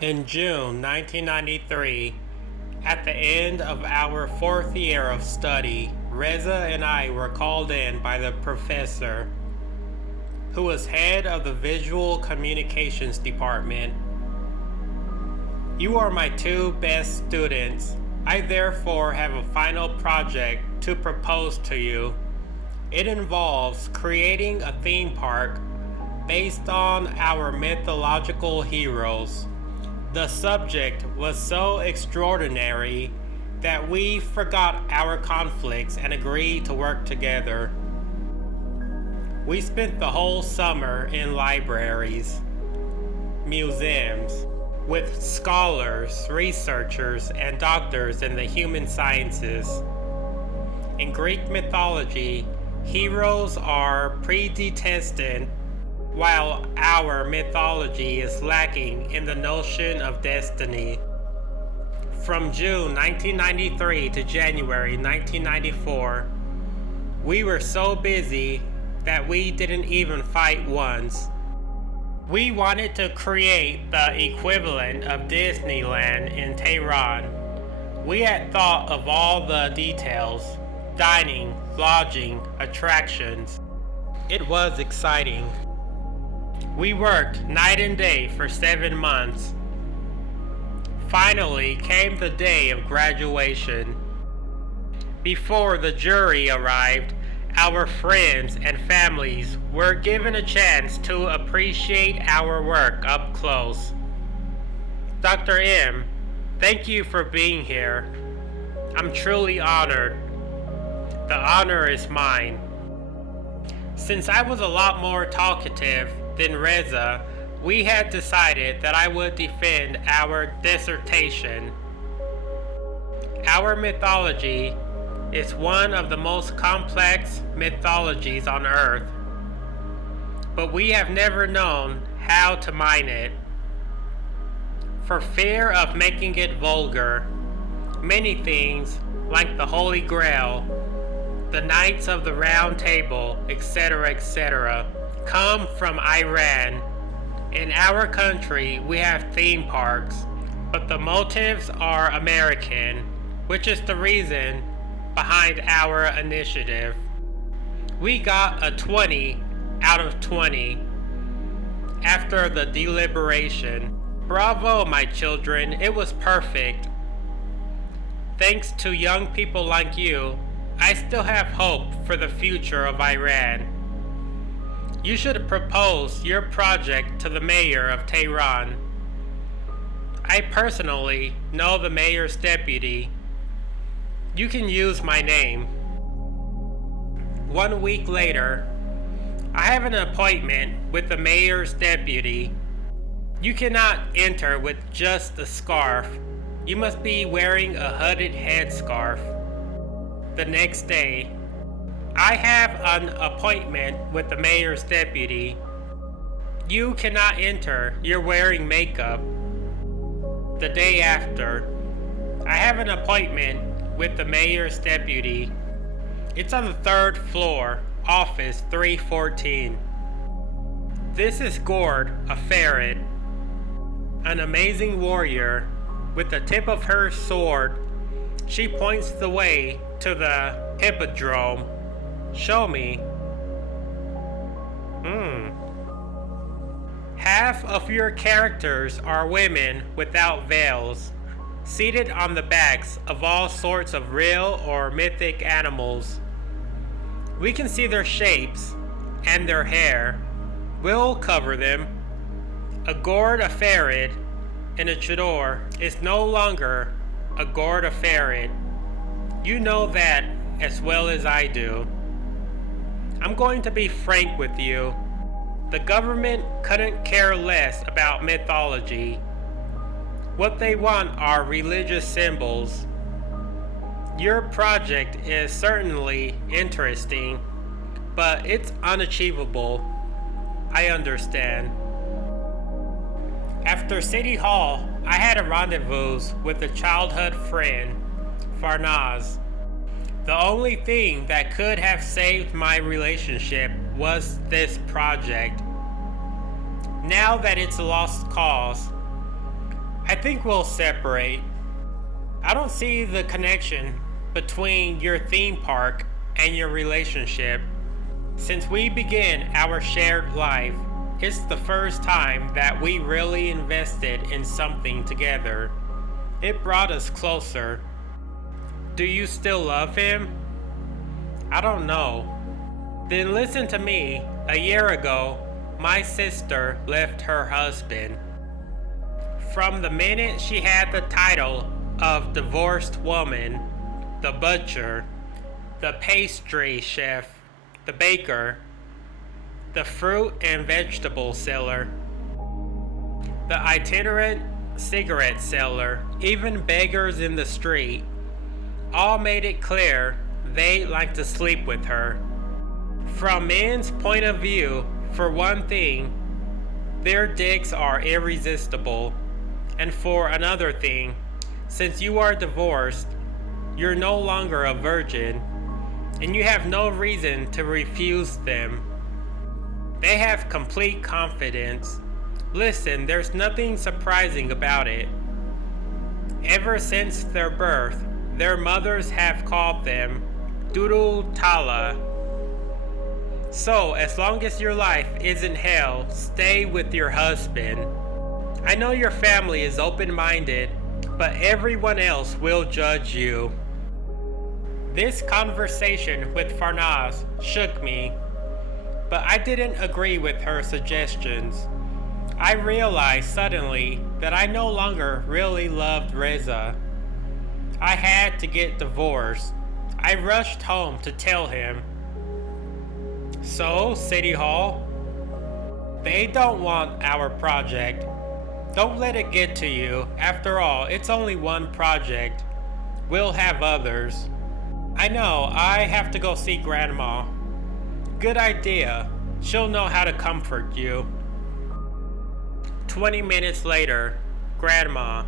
In June 1993, at the end of our fourth year of study, Reza and I were called in by the professor, who was head of the Visual Communications Department. You are my two best students. I therefore have a final project to propose to you. It involves creating a theme park based on our mythological heroes. The subject was so extraordinary that we forgot our conflicts and agreed to work together. We spent the whole summer in libraries, museums, with scholars, researchers, and doctors in the human sciences. In Greek mythology, heroes are predestined, while our mythology is lacking in the notion of destiny. From June 1993 to January 1994, we were so busy that we didn't even fight once. We wanted to create the equivalent of Disneyland in Tehran. We had thought of all the details: dining, lodging, attractions. It was exciting. We worked night and day for 7 months. Finally came the day of graduation. Before the jury arrived, our friends and families were given a chance to appreciate our work up close. Dr. M, thank you for being here. I'm truly honored. The honor is mine. Since I was a lot more talkative than Reza, we had decided that I would defend our dissertation. Our mythology is one of the most complex mythologies on Earth, but we have never known how to mine it. For fear of making it vulgar, many things, like the Holy Grail, the Knights of the Round Table, etc., come from Iran. In our country, we have theme parks, but the motives are American, which is the reason behind our initiative. We got a 20 out of 20 after the deliberation. Bravo, my children, it was perfect. Thanks to young people like you, I still have hope for the future of Iran. You should propose your project to the mayor of Tehran. I personally know the mayor's deputy. You can use my name. 1 week later, I have an appointment with the mayor's deputy. You cannot enter with just a scarf. You must be wearing a hooded headscarf. The next day, I have an appointment with the mayor's deputy. You cannot enter. You're wearing makeup. The day after, I have an appointment with the mayor's deputy. It's on the 3rd floor, office 314. This is Gord, a ferret, an amazing warrior. With the tip of her sword, she points the way to the hippodrome. Show me. Half of your characters are women without veils, seated on the backs of all sorts of real or mythic animals. We can see their shapes and their hair. We'll cover them. A gourd a ferret and a chador is no longer a gourd a ferret. You know that as well as I do. I'm going to be frank with you. The government couldn't care less about mythology. What they want are religious symbols. Your project is certainly interesting, but it's unachievable. I understand. After City Hall, I had a rendezvous with a childhood friend, Farnaz. The only thing that could have saved my relationship was this project. Now that it's a lost cause, I think we'll separate. I don't see the connection between your theme park and your relationship. Since we began our shared life, it's the first time that we really invested in something together. It brought us closer. Do you still love him? I don't know. Then listen to me. A year ago, my sister left her husband. From the minute she had the title of divorced woman, the butcher, the pastry chef, the baker, the fruit and vegetable seller, the itinerant cigarette seller, even beggars in the street, all made it clear they like to sleep with her. From men's point of view, for one thing, their dicks are irresistible. And for another thing, since you are divorced, you're no longer a virgin, and you have no reason to refuse them. They have complete confidence. Listen, there's nothing surprising about it. Ever since their birth, their mothers have called them Doodle Tala. So, as long as your life isn't hell, stay with your husband. I know your family is open-minded, but everyone else will judge you. This conversation with Farnaz shook me, but I didn't agree with her suggestions. I realized suddenly that I no longer really loved Reza. I had to get divorced. I rushed home to tell him. So, City Hall? They don't want our project. Don't let it get to you. After all, it's only one project. We'll have others. I know, I have to go see Grandma. Good idea. She'll know how to comfort you. 20 minutes later, Grandma.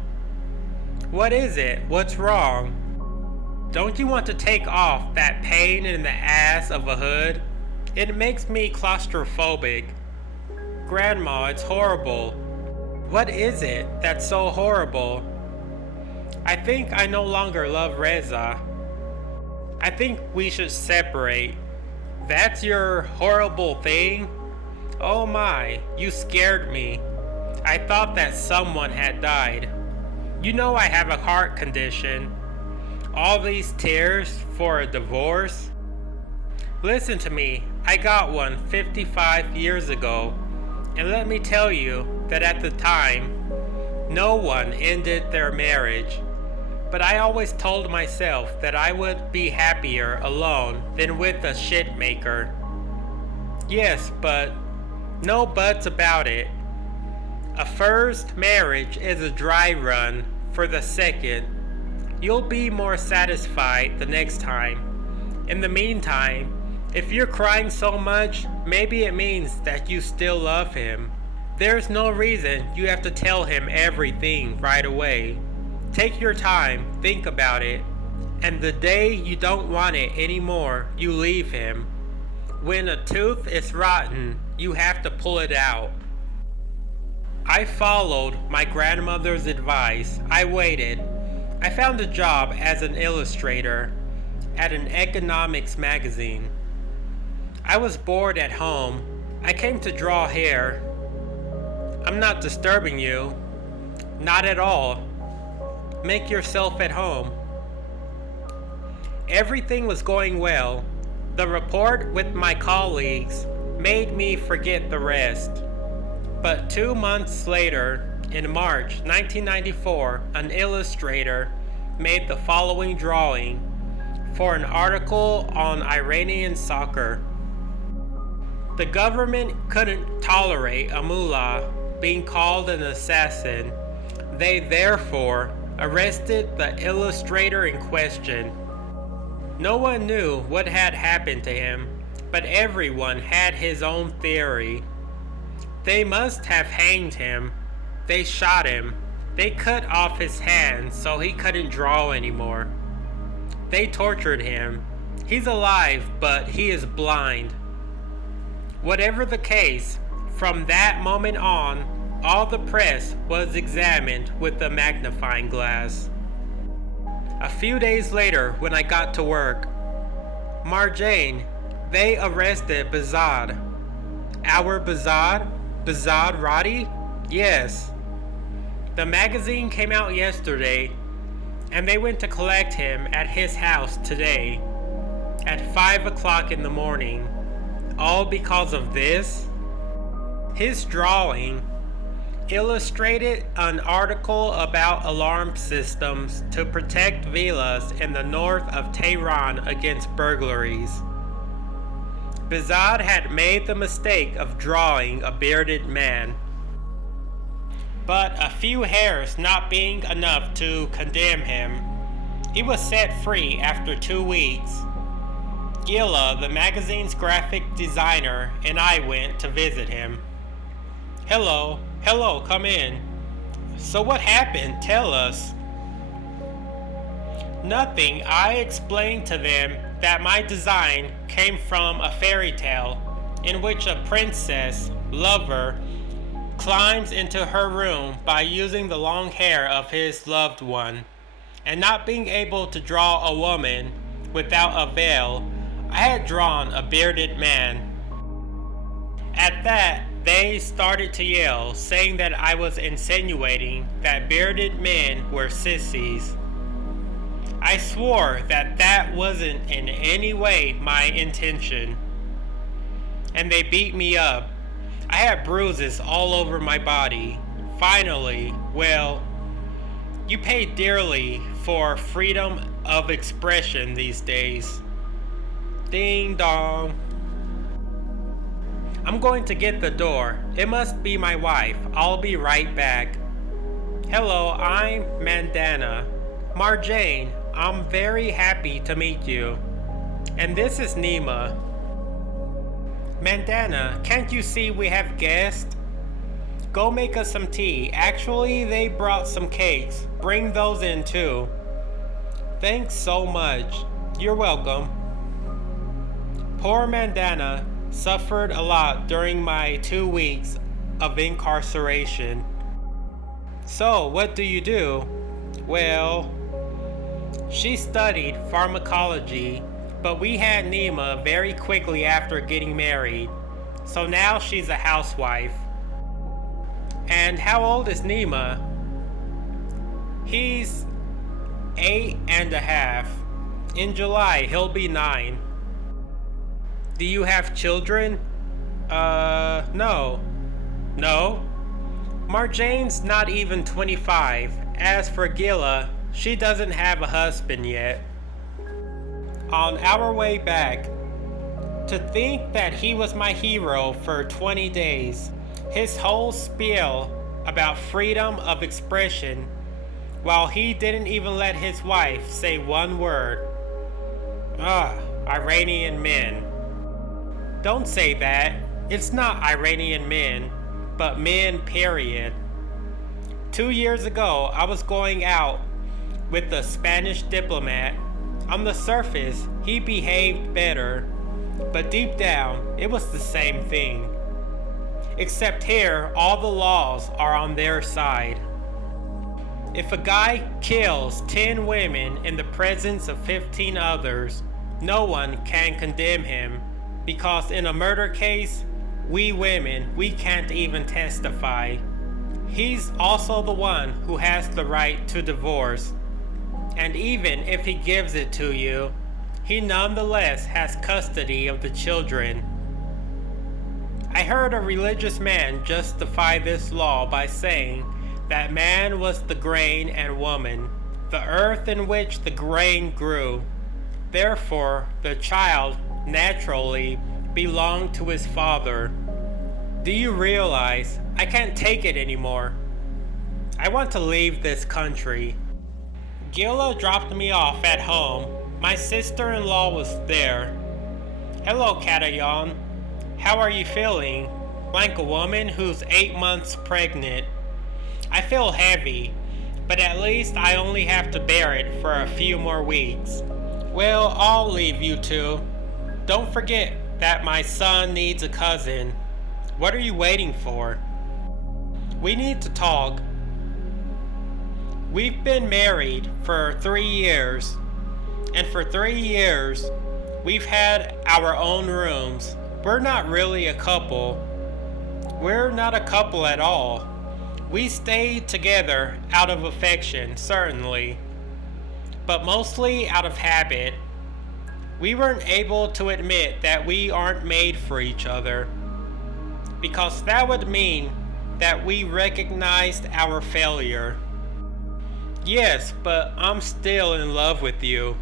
What is it? What's wrong? Don't you want to take off that pain in the ass of a hood? It makes me claustrophobic. Grandma, it's horrible. What is it that's so horrible? I think I no longer love Reza. I think we should separate. That's your horrible thing? Oh my, you scared me. I thought that someone had died. You know I have a heart condition. All these tears for a divorce? Listen to me, I got one 55 years ago. And let me tell you that at the time, no one ended their marriage. But I always told myself that I would be happier alone than with a shit maker. Yes, but no buts about it. A first marriage is a dry run for the second. You'll be more satisfied the next time. In the meantime, if you're crying so much, maybe it means that you still love him. There's no reason you have to tell him everything right away. Take your time, think about it, and the day you don't want it anymore, you leave him. When a tooth is rotten, you have to pull it out. I followed my grandmother's advice. I waited. I found a job as an illustrator at an economics magazine. I was bored at home. I came to draw here. I'm not disturbing you. Not at all. Make yourself at home. Everything was going well. The report with my colleagues made me forget the rest. But 2 months later, in March 1994, an illustrator made the following drawing for an article on Iranian soccer. The government couldn't tolerate a mullah being called an assassin. They therefore arrested the illustrator in question. No one knew what had happened to him, but everyone had his own theory. They must have hanged him. They shot him. They cut off his hands so he couldn't draw anymore. They tortured him. He's alive, but he is blind. Whatever the case, from that moment on, All the press was examined with a magnifying glass. A few days later, when I got to work, Marjane, they arrested Bazad. Our Bazad? Bazad Roddy? Yes. The magazine came out yesterday, and they went to collect him at his house today, at 5 o'clock in the morning. All because of this? His drawing illustrated an article about alarm systems to protect villas in the north of Tehran against burglaries. Bazad had made the mistake of drawing a bearded man. But a few hairs not being enough to condemn him, he was set free after 2 weeks. Gila, the magazine's graphic designer, and I went to visit him. Hello, come in. So what happened? Tell us. Nothing. I explained to them that my design came from a fairy tale in which a princess, lover, climbs into her room by using the long hair of his loved one, and not being able to draw a woman without a veil, I had drawn a bearded man. At that, they started to yell, saying that I was insinuating that bearded men were sissies. I swore that that wasn't in any way my intention, and they beat me up. I had bruises all over my body. Finally, well, you pay dearly for freedom of expression these days. Ding dong. I'm going to get the door. It must be my wife. I'll be right back. Hello, I'm Mandana. Marjane, I'm very happy to meet you. And this is Nima. Mandana, can't you see we have guests? Go make us some tea. Actually, they brought some cakes. Bring those in too. Thanks so much. You're welcome. Poor Mandana suffered a lot during my 2 weeks of incarceration. So, what do you do? Well, she studied pharmacology, but we had Nima very quickly after getting married. So now she's a housewife. And how old is Nima? He's 8.5. In July, he'll be 9. Do you have children? No. No? Marjane's not even 25. As for Gila, she doesn't have a husband yet. On our way back, to think that he was my hero for 20 days, his whole spiel about freedom of expression, while he didn't even let his wife say one word. Iranian men. Don't say that. It's not Iranian men, but men, period. 2 years ago, I was going out with a Spanish diplomat. On the surface, he behaved better, but deep down, it was the same thing. Except here, all the laws are on their side. If a guy kills 10 women in the presence of 15 others, no one can condemn him, because in a murder case, we women, we can't even testify. He's also the one who has the right to divorce. And even if he gives it to you, he nonetheless has custody of the children. I heard a religious man justify this law by saying that man was the grain and woman, the earth in which the grain grew. Therefore, the child naturally belonged to his father. Do you realize I can't take it anymore? I want to leave this country. Gila dropped me off at home. My sister-in-law was there. Hello, Katayan. How are you feeling? Like a woman who's 8 months pregnant. I feel heavy, but at least I only have to bear it for a few more weeks. Well, I'll leave you two. Don't forget that my son needs a cousin. What are you waiting for? We need to talk. We've been married for 3 years, and for 3 years, we've had our own rooms. We're not really a couple. We're not a couple at all. We stayed together out of affection, certainly, but mostly out of habit. We weren't able to admit that we aren't made for each other, because that would mean that we recognized our failure. Yes, but I'm still in love with you.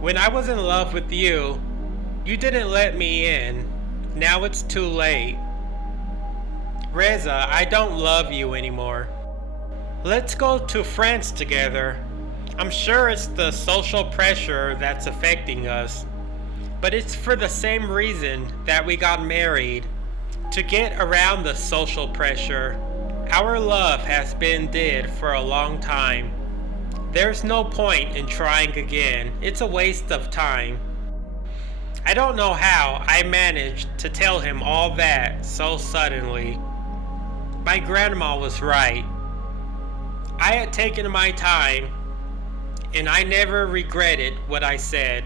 When I was in love with you, you didn't let me in. Now it's too late. Reza, I don't love you anymore. Let's go to France together. I'm sure it's the social pressure that's affecting us, but it's for the same reason that we got married, to get around the social pressure. Our love has been dead for a long time. There's no point in trying again. It's a waste of time. I don't know how I managed to tell him all that so suddenly. My grandma was right. I had taken my time, and I never regretted what I said.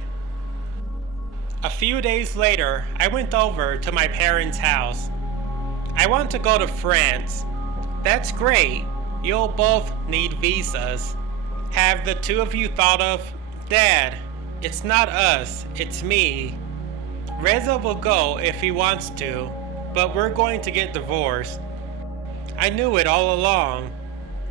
A few days later, I went over to my parents' house. I want to go to France. That's great. You'll both need visas. Have the two of you thought of, Dad, it's not us, it's me. Reza will go if he wants to, but we're going to get divorced. I knew it all along.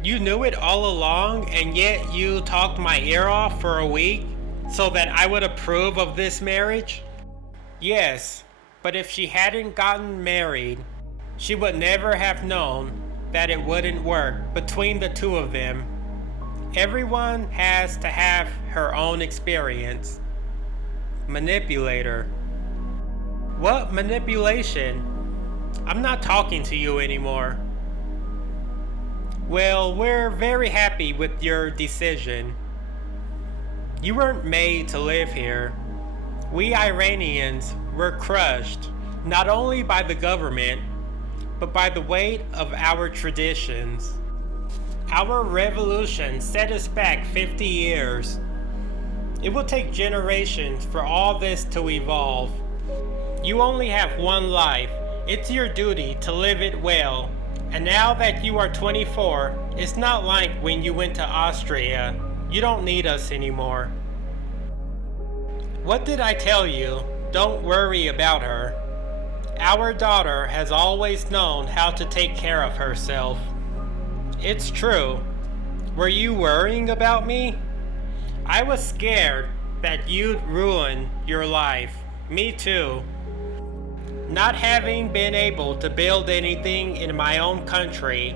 You knew it all along, and yet you talked my ear off for a week so that I would approve of this marriage? Yes, but if she hadn't gotten married, she would never have known that it wouldn't work between the two of them. Everyone has to have her own experience. Manipulator. What manipulation? I'm not talking to you anymore. Well, we're very happy with your decision. You weren't made to live here. We Iranians were crushed, not only by the government, but by the weight of our traditions. Our revolution set us back 50 years. It will take generations for all this to evolve. You only have one life. It's your duty to live it well. And now that you are 24, it's not like when you went to Austria. You don't need us anymore. What did I tell you? Don't worry about her. Our daughter has always known how to take care of herself. It's true. Were you worrying about me? I was scared that you'd ruin your life. Me too. Not having been able to build anything in my own country,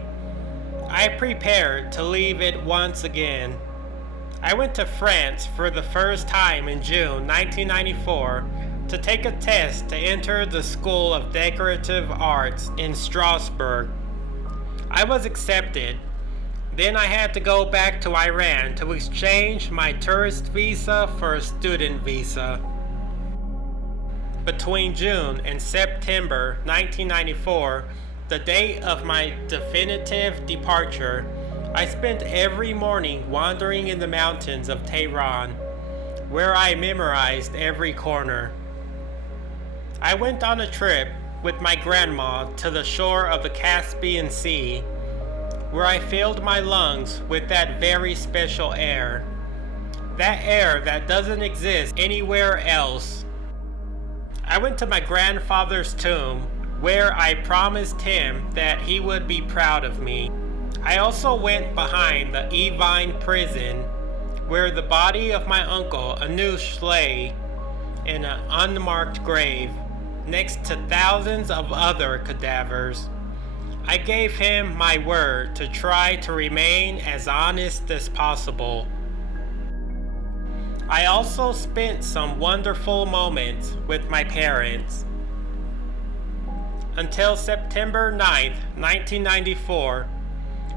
I prepared to leave it once again. I went to France for the first time in June 1994 to take a test to enter the School of Decorative Arts in Strasbourg. I was accepted. Then I had to go back to Iran to exchange my tourist visa for a student visa. Between June and September 1994, the date of my definitive departure, I spent every morning wandering in the mountains of Tehran, where I memorized every corner. I went on a trip with my grandma to the shore of the Caspian Sea, where I filled my lungs with that very special air. That air that doesn't exist anywhere else. I went to my grandfather's tomb, where I promised him that he would be proud of me. I also went behind the Evine prison, where the body of my uncle Anush lay in an unmarked grave, next to thousands of other cadavers. I gave him my word to try to remain as honest as possible. I also spent some wonderful moments with my parents. Until September 9th, 1994,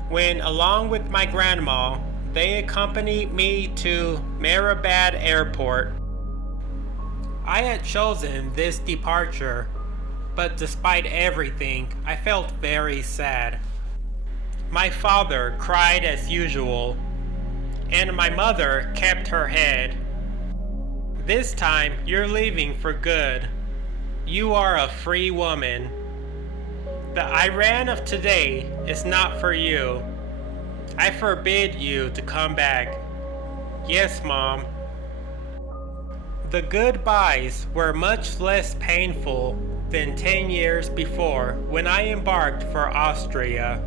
when, along with my grandma, they accompanied me to Mehrabad Airport. I had chosen this departure But despite everything, I felt very sad. My father cried as usual, and my mother kept her head. This time, you're leaving for good. You are a free woman. The Iran of today is not for you. I forbid you to come back. Yes, Mom. The goodbyes were much less painful than 10 years before when I embarked for Austria.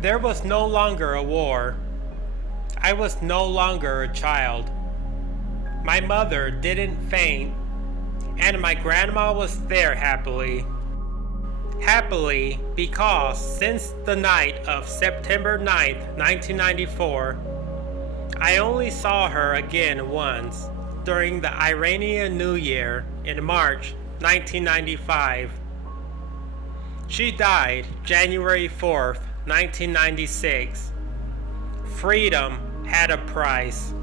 There was no longer a war. I was no longer a child. My mother didn't faint, and my grandma was there happily. Happily because since the night of September 9th, 1994, I only saw her again once during the Iranian New Year in March 1995. She died January 4th, 1996. Freedom had a price.